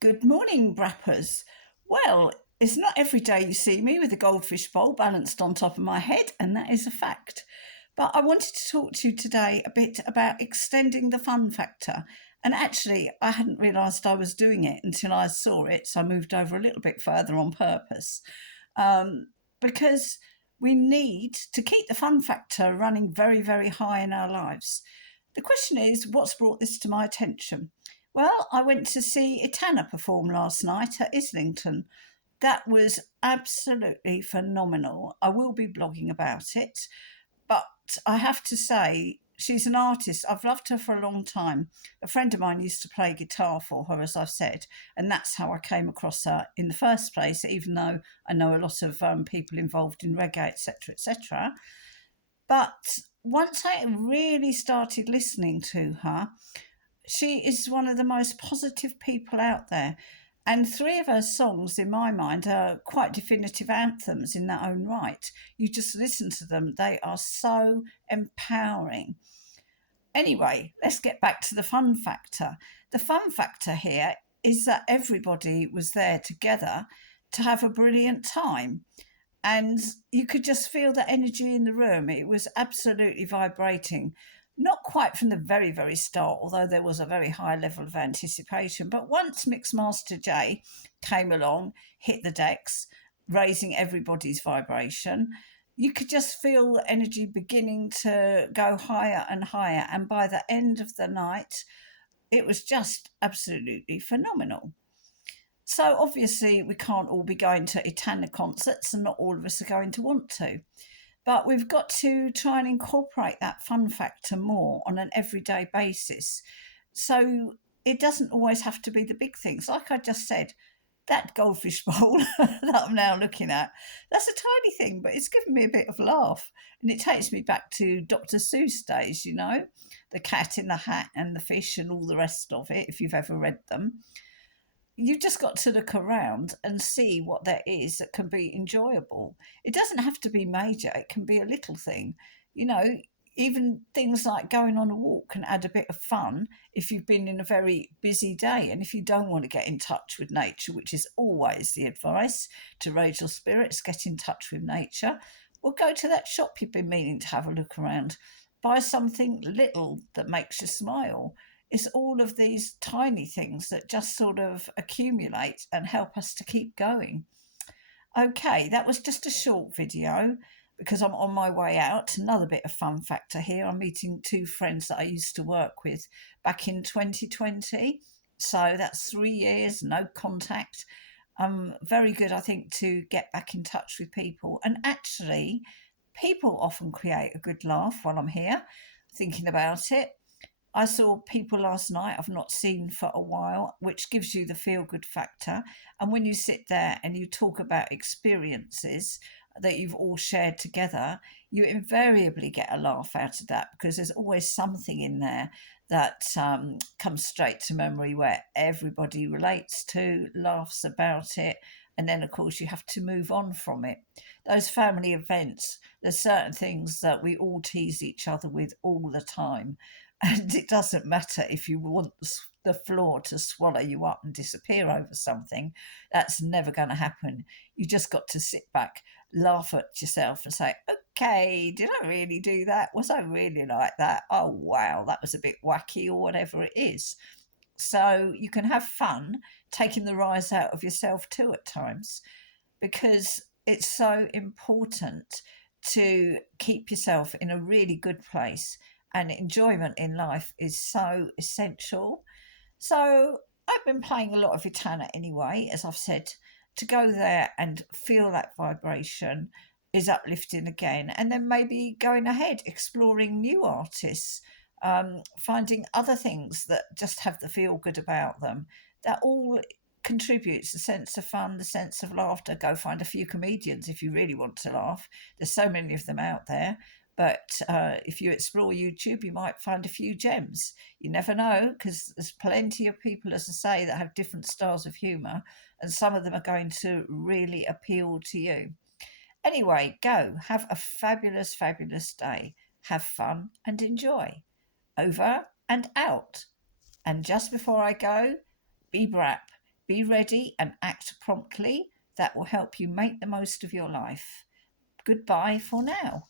Good morning, Brappers. Well, it's not every day you see me with a goldfish bowl balanced on top of my head, and that is a fact. But I wanted to talk to you today a bit about extending the fun factor. And actually, I hadn't realised I was doing it until I saw it, so I moved over a little bit further on purpose. Because we need to keep the fun factor running very, very high in our lives. The question is, what's brought this to my attention? Well, I went to see Itana perform last night at Islington. That was absolutely phenomenal. I will be blogging about it, but I have to say, she's an artist. I've loved her for a long time. A friend of mine used to play guitar for her, as I've said, and that's how I came across her in the first place, even though I know a lot of people involved in reggae, etc., etc. But once I really started listening to her, she is one of the most positive people out there. And three of her songs, in my mind, are quite definitive anthems in their own right. You just listen to them, they are so empowering. Anyway, let's get back to the fun factor. The fun factor here is that everybody was there together to have a brilliant time. And you could just feel the energy in the room. It was absolutely vibrating. Not quite from the very, very start, although there was a very high level of anticipation. But once Mixmaster J came along, hit the decks, raising everybody's vibration, you could just feel the energy beginning to go higher and higher. And by the end of the night, it was just absolutely phenomenal. So obviously, we can't all be going to Itana concerts, and not all of us are going to want to. But we've got to try and incorporate that fun factor more on an everyday basis. So it doesn't always have to be the big things. Like I just said, that goldfish bowl that I'm now looking at, that's a tiny thing, but it's given me a bit of a laugh. And it takes me back to Dr. Seuss days, the cat in the hat and the fish and all the rest of it, if you've ever read them. You've just got to look around and see what there is that can be enjoyable. It doesn't have to be major, it can be a little thing. You know, even things like going on a walk can add a bit of fun if you've been in a very busy day. And if you don't want to get in touch with nature, which is always the advice to raise your spirits, get in touch with nature, well, go to that shop you've been meaning to have a look around. Buy something little that makes you smile. It's all of these tiny things that just sort of accumulate and help us to keep going. Okay, that was just a short video because I'm on my way out. Another bit of fun factor here. I'm meeting two friends that I used to work with back in 2020. So that's 3 years, no contact. Very good, I think, to get back in touch with people. And actually, people often create a good laugh while I'm here thinking about it. I saw people last night I've not seen for a while, which gives you the feel good factor. And when you sit there and you talk about experiences that you've all shared together, you invariably get a laugh out of that because there's always something in there that comes straight to memory where everybody relates to, laughs about it. And then, of course, you have to move on from it. Those family events, there's certain things that we all tease each other with all the time. And it doesn't matter if you want the floor to swallow you up and disappear over something, that's never going to happen. You just got to sit back, laugh at yourself and say, okay, did I really do that? Was I really like that? Oh, wow, that was a bit wacky, or whatever it is. So you can have fun taking the rise out of yourself too at times, because it's so important to keep yourself in a really good place, and enjoyment in life is so essential. So I've been playing a lot of Itana anyway, as I've said. To go there and feel that vibration is uplifting again, and then maybe going ahead exploring new artists, finding other things that just have the feel good about them. That all contributes the sense of fun, the sense of laughter. Go find a few comedians if you really want to laugh. There's so many of them out there. But if you explore YouTube, you might find a few gems. You never know, because there's plenty of people, as I say, that have different styles of humour, and some of them are going to really appeal to you. Anyway, go. Have a fabulous, fabulous day. Have fun and enjoy. Over and out. And just before I go, be Brap. Be ready and act promptly. That will help you make the most of your life. Goodbye for now.